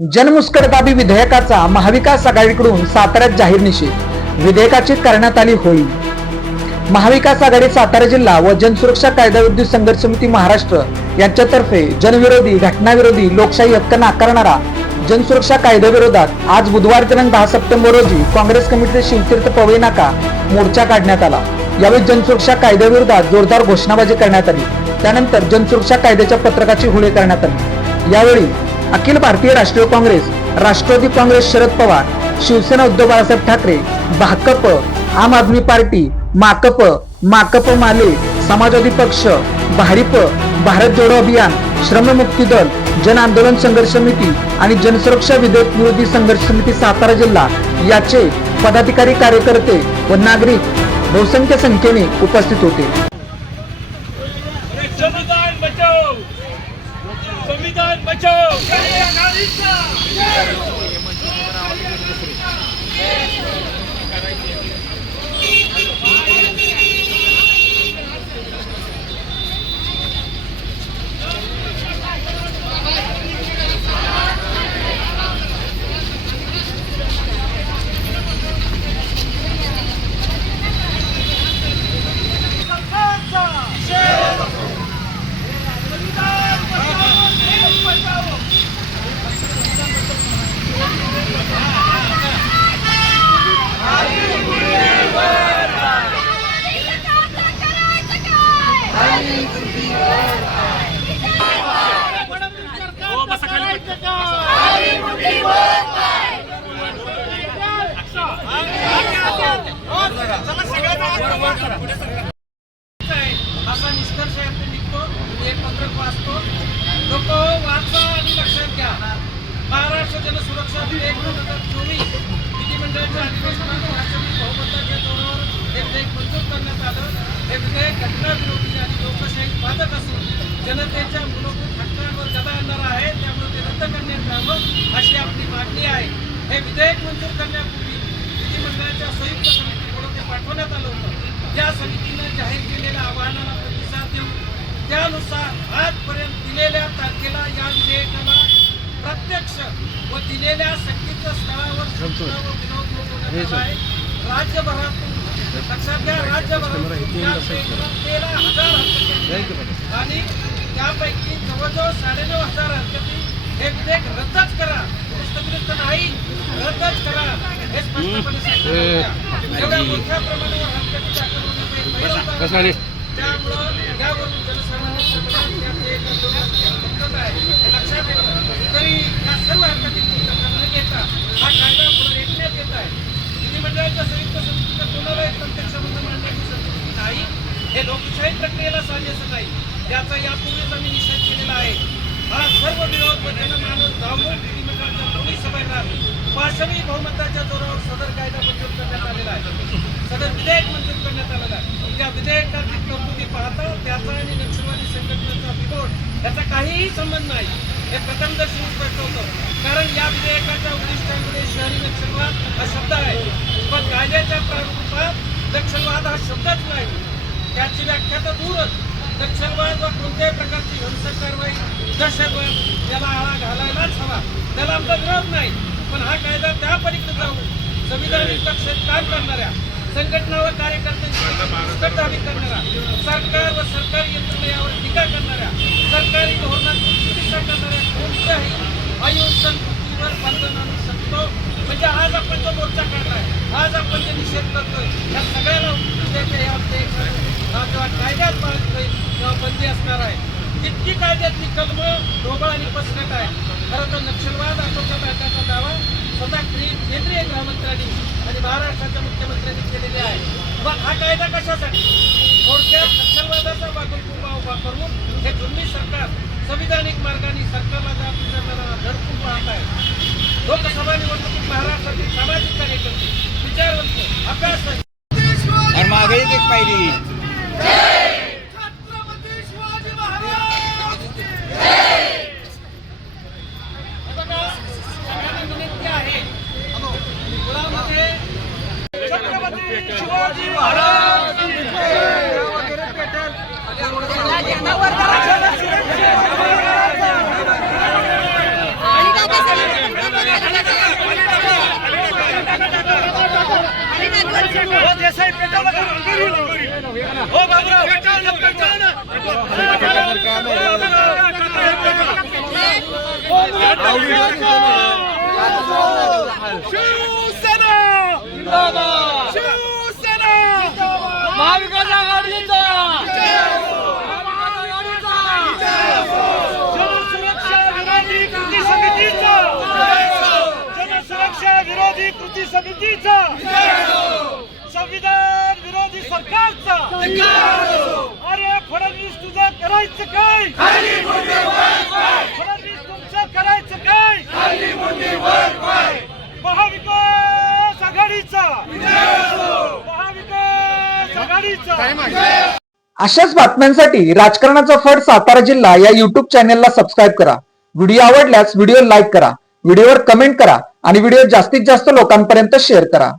जनमुस्कडदाबी विधेयकाचा महाविकास आघाडीकडून साताऱ्यात जाहीर निषेध. विधेयकाची करण्यात आली होळी. महाविकास आघाडी सातारा जिल्हा व जनसुरक्षा कायदाविरुद्ध संघर्ष समिती महाराष्ट्र यांच्यातर्फे जनविरोधी घटनाविरोधी लोकशाही हक्क नाकारणारा जनसुरक्षा कायद्याविरोधात आज बुधवार दिनांक दहा सप्टेंबर रोजी काँग्रेस कमिटीचे शिवतीर्थ पवई नाका मोर्चा काढण्यात आला. यावेळी जनसुरक्षा कायद्याविरोधात जोरदार घोषणाबाजी करण्यात आली. त्यानंतर जनसुरक्षा कायद्याच्या पत्रकाची होळी करण्यात आली. यावेळी अखिल भारतीय राष्ट्रीय काँग्रेस राष्ट्रवादी काँग्रेस शरद पवार शिवसेना उद्धव बाळासाहेब ठाकरे भाकप आम आदमी पार्टी माकप माकप माले समाजवादी पक्ष भारिप भारत जोडो अभियान श्रममुक्ती दल जन आंदोलन संघर्ष समिती आणि जनसुरक्षा विधेयक विरोधी संघर्ष समिती सातारा जिल्हा याचे पदाधिकारी कार्यकर्ते व नागरिक बहुसंख्य संख्येने उपस्थित होते संविधान बचाओ संविधान बचाओ असा निष्कर्ष यातून निघतो मी एक पत्रक वाचतो लोक वाचा आणि लक्षात घ्या महाराष्ट्र जनसुरक्षा विधेयक दोन हजार चोवीस विधिमंडळाच्या अधिवेशनात राज्यसभेत बहुमताच्या जोरावर हे विधेयक मंजूर करण्यात आलं. हे विधेयक घटनाविरोधी आणि लोकशाही बाधक असून जनतेच्या मूलभूत हक्कांवर गदा आणणार आहे. त्यामुळे ते रद्द करण्यात यावं अशी आपली मागणी आहे. हे विधेयक मंजूर करण्यापूर्वी विधिमंडळाच्या संयुक्त समितीकडून ते पाठवण्यात आलं होतं. त्या समितीनं जाहीर केलेल्या आवाहनाला प्रतिसाद देऊन त्यानुसार आजपर्यंत दिलेल्या तारखेला या विधेयकाला प्रत्यक्ष व दिलेल्या सक्तीच्या स्थळावर विरोध आहे राज्यभरातून लक्षात घ्या राज्यभरातून तेरा हजार हरकती आणि त्यापैकी जवळजवळ साडेनऊ हजार हरकती हे विधेयक रद्दच करा. दुरुस्त नाही रद्दच करा. हे स्पष्टपणे सांगितलं. एवढ्या मोठ्या प्रमाणावर हरकती दाखल होण्याचं एक. त्यामुळं यावरून मनात या विधेयकाचं भक्कम आहे. हे लक्षात ठेवा. तरी या सर्व हरकती पूर्ण न घेता हा कायदा पुढे रेटण्यात येत आहे विधिमंडळाच्या संयुक्त समितीनं कोणाला एक प्रत्यक्ष संबंध मांडण्याची संस्कृती नाही हे लोकशाही असा दिसत नाही याचा यापूर्वीच आम्ही निषेध केलेला आहे. हा सर्व विरोध व माणूस जाऊन विधिमंडळाच्या दोन्ही सभागृहात पाशवी बहुमताच्या जोरावर सदर कायदा मंजूर करण्यात आलेला आहे. सदर विधेयक मंजूर करण्यात आलेलं आहे. त्या विधेयकाची तरतुदी पाहता त्याचा आणि नक्षलवादी संघटनेचा विरोध याचा काहीही संबंध नाही. हे प्रथमदर्शनी स्पष्ट होतं कारण या विधेयकाच्या उद्दिष्टांमध्ये शहरी नक्षलवाद हा शब्द आहे. पण कायद्याच्या प्रारूपात नक्षलवाद हा शब्दच नाही. त्याची व्याख्या तर दूरच. नक्षलवाद व कोणत्याही प्रकारची हिंसक कारवाई दहशतवाद याला आळा घालायलाच हवा. त्याला आमचा विरोध नाही. पण हा कायदा त्या पलीकडे जाऊन संविधानिक लक्षात काम करणाऱ्या संघटना व कार्यकर्त्यांची करणाऱ्या सरकार व सरकारी यंत्रणा यावर टीका करणाऱ्या सरकारी धोरणाची चिकित्सा करणाऱ्या कोणत्याही अहिंसक कृतीवर बंधन आणू शकतो. म्हणजे आज आपण जो मोर्चा काढलाय आज आपण जे निषेध करतोय या सगळ्याला उत्तर द्यायचं या विधेयकाला जेव्हा कायद्यात पाळत बंदी असणार आहे. तितकी कायद्यातली कलम ढोबळ आणि पसरत आहे खरं तर नक्षलवाद आटोक्यात आणण्याचा दावा स्वतः केंद्रीय गृहमंत्र्यांनी आणि महाराष्ट्राच्या मुख्यमंत्र्यांनी केलेले आहे. मग हा कायदा कशासाठी? थोडक्यात नक्षलवादाचा वागणूक उभा करून हे जुन्मी सरकार संविधानिक मार्गाने सरकारला जाब विचारणारा धडकून पाहत आहे. लोकसभा निवडणुकीत महाराष्ट्रातील सामाजिक कार्यकर्ते विचारवंत अभ्यास आणि मागे एक एक Yeah! देसाई पेटवलं का? हो बाबूराव. पेटवलं, पेटवलं. शिवसेना. शिवसेना. महाविकास आघाडीचा. जनसुरक्षा विरोधी कृती समितीचा. जनसुरक्षा विरोधी कृती समितीचा. संविधान विरोधी सरकारचा. अरे फडणवीस तुझं करायचं काय? फडणवीस तुमचं करायचं काय? महाविकास आघाडीचा. महाविकास आघाडीचा. अशाच बातम्यांसाठी राजकारणाचा फड सातारा जिल्हा या युट्यूब चॅनेलला सबस्क्राईब करा. व्हिडिओ आवडल्यास व्हिडिओ लाईक करा. व्हिडिओवर कमेंट करा आणि व्हिडिओ जास्तीत जास्त लोकांपर्यंत शेअर करा.